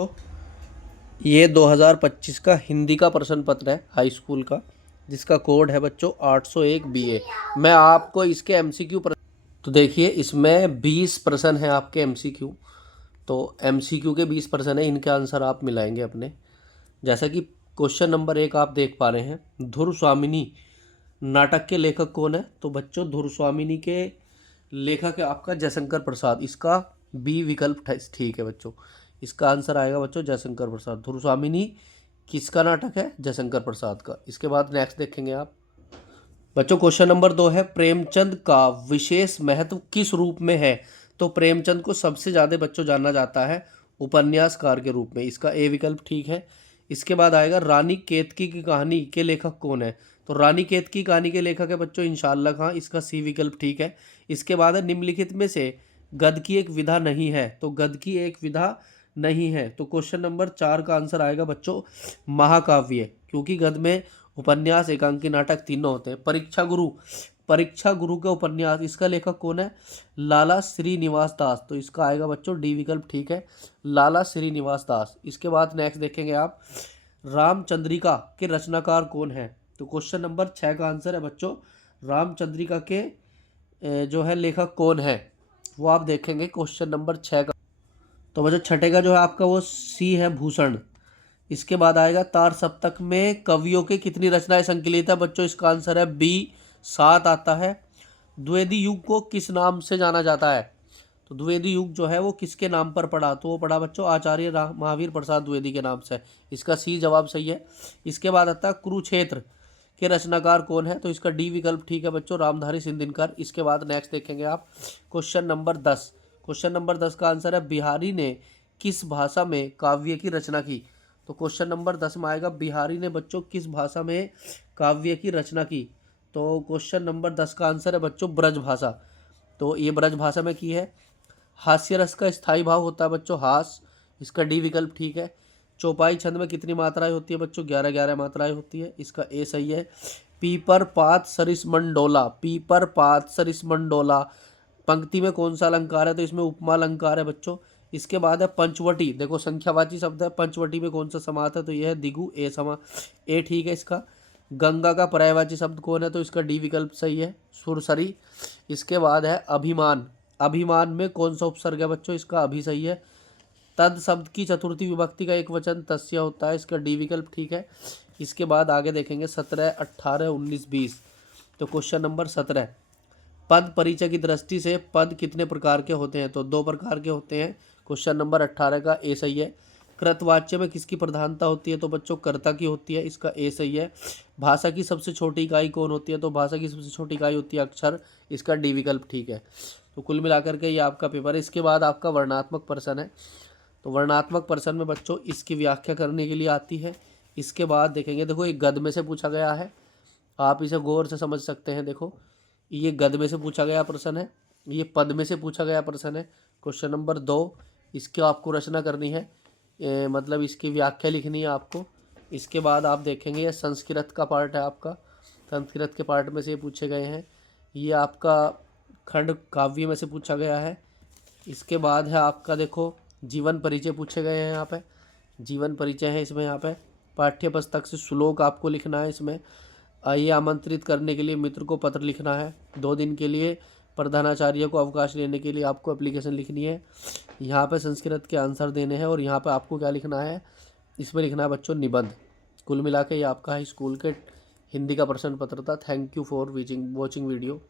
तो ये 2025 का हिंदी का प्रश्न पत्र है हाई स्कूल का, जिसका कोड है बच्चों 801 BA। मैं आपको इसके एमसीक्यू तो देखिए, इसमें 20 प्रश्न है आपके एमसीक्यू। तो एमसीक्यू के 20 प्रश्न है, इनके आंसर आप मिलाएंगे अपने। जैसा कि क्वेश्चन नंबर 1 आप देख पा रहे हैं, धुर स्वामिनी नाटक के लेखक कौन है? तो बच्चों, धुर स्वामिनी के लेखक है आपका जयशंकर प्रसाद। इसका बी विकल्प ठीक है बच्चों। इसका आंसर आएगा बच्चों जयशंकर प्रसाद। धुर स्वामिनी किसका नाटक है? जयशंकर प्रसाद का। इसके बाद नेक्स्ट देखेंगे आप बच्चों, क्वेश्चन नंबर 2 है, प्रेमचंद का विशेष महत्व किस रूप में है? तो प्रेमचंद को सबसे ज़्यादा बच्चों जाना जाता है उपन्यासकार के रूप में। इसका ए विकल्प ठीक है। इसके बाद आएगा, रानी केतकी की कहानी के लेखक कौन है? तो रानी केतकी की कहानी के लेखक है बच्चों इंशाअल्लाह खां। इसका सी विकल्प ठीक है। इसके बाद है, निम्नलिखित में से गद्य की एक विधा नहीं है। तो गद्य की एक विधा नहीं है, तो क्वेश्चन नंबर 4 का आंसर आएगा बच्चों महाकाव्य, क्योंकि गद्य में उपन्यास, एकांकी, नाटक तीनों होते हैं। परीक्षा गुरु का उपन्यास, इसका लेखक कौन है? लाला श्रीनिवास दास। तो इसका आएगा बच्चों डी विकल्प ठीक है, लाला श्रीनिवास दास। इसके बाद नेक्स्ट देखेंगे आप, रामचंद्रिका के रचनाकार कौन है? तो क्वेश्चन नंबर 6 का आंसर है बच्चों, रामचंद्रिका के जो है लेखक कौन है वो आप देखेंगे क्वेश्चन नंबर 6 का। तो बच्चों छठे का जो है आपका वो सी है, भूषण। इसके बाद आएगा, तार सप्तक में कवियों के कितनी रचनाएं संकलित है? बच्चों इसका आंसर है बी 7 आता है। द्विवेदी युग को किस नाम से जाना जाता है? तो द्विवेदी युग जो है वो किसके नाम पर पड़ा? तो वो पड़ा बच्चों आचार्य महावीर प्रसाद द्विवेदी के नाम से। इसका सी जवाब सही है। इसके बाद आता है, कुरुक्षेत्र के रचनाकार कौन है? तो इसका डी विकल्प ठीक है बच्चों, रामधारी सिंह दिनकर। इसके बाद नेक्स्ट देखेंगे आप क्वेश्चन नंबर 10। क्वेश्चन नंबर 10 का आंसर है, बिहारी ने किस भाषा में काव्य की रचना की? तो क्वेश्चन नंबर 10 में आएगा, बिहारी ने बच्चों किस भाषा में काव्य की रचना की? तो क्वेश्चन नंबर 10 का आंसर है बच्चों ब्रज भाषा। तो ये ब्रज भाषा में की है। हास्य रस का स्थायी भाव होता है बच्चों हास। इसका डी विकल्प ठीक है। चौपाई छंद में कितनी मात्राएं होती है बच्चों? 11 मात्राएं होती है। इसका ए सही है। पीपर पात सरिस मंडोला, पीपर पात सरिस मंडोला पंक्ति में कौन सा अलंकार है? तो इसमें उपमा अलंकार है बच्चों। इसके बाद है पंचवटी, देखो संख्यावाची शब्द है, पंचवटी में कौन सा समास है? तो यह है दिगु, ए समा, ए ठीक है इसका। गंगा का पर्यायवाची शब्द कौन है? तो इसका डी विकल्प सही है, सुरसरी। इसके बाद है अभिमान, अभिमान में कौन सा उपसर्ग है बच्चों? इसका अभी सही है। तद शब्द की चतुर्थी विभक्ति का एक वचन तस्य होता है। इसका डी विकल्प ठीक है। इसके बाद आगे देखेंगे 17, 18, 19, 20। तो क्वेश्चन नंबर 17, पद परिचय की दृष्टि से पद कितने प्रकार के होते हैं? तो 2 प्रकार के होते हैं। क्वेश्चन नंबर 18 का ए सही है। कृतवाच्य में किसकी प्रधानता होती है? तो बच्चों कर्ता की होती है। इसका ए सही है। भाषा की सबसे छोटी इकाई कौन होती है? तो भाषा की सबसे छोटी इकाई होती है अक्षर। इसका डी विकल्प ठीक है। तो कुल मिलाकर के ये आपका पेपर है। इसके बाद आपका वर्णात्मक प्रश्न है। तो वर्णात्मक प्रश्न में बच्चों इसकी व्याख्या करने के लिए आती है। इसके बाद देखेंगे, देखो एक गद्य में से पूछा गया है, आप इसे गौर से समझ सकते हैं। देखो ये गद्य में से पूछा गया प्रश्न है, ये पद में से पूछा गया प्रश्न है। क्वेश्चन नंबर 2, इसकी आपको रचना करनी है, मतलब इसकी व्याख्या लिखनी है आपको। इसके बाद आप देखेंगे ये संस्कृत का पार्ट है आपका, संस्कृत के पार्ट में से ये पूछे गए हैं। ये आपका खंड काव्य में से पूछा गया है। इसके बाद है आपका देखो जीवन परिचय पूछे गए हैं यहाँ पे, जीवन परिचय है इसमें। यहाँ पे पाठ्य पुस्तक से श्लोक आपको लिखना है इसमें। ये आमंत्रित करने के लिए मित्र को पत्र लिखना है। 2 दिन के लिए प्रधानाचार्य को अवकाश लेने के लिए आपको एप्लीकेशन लिखनी है। यहाँ पे संस्कृत के आंसर देने हैं और यहाँ पे आपको क्या लिखना है? इसमें लिखना है बच्चों निबंध। कुल मिला के ये आपका स्कूल के हिंदी का प्रश्न पत्र था। Thank you for watching video.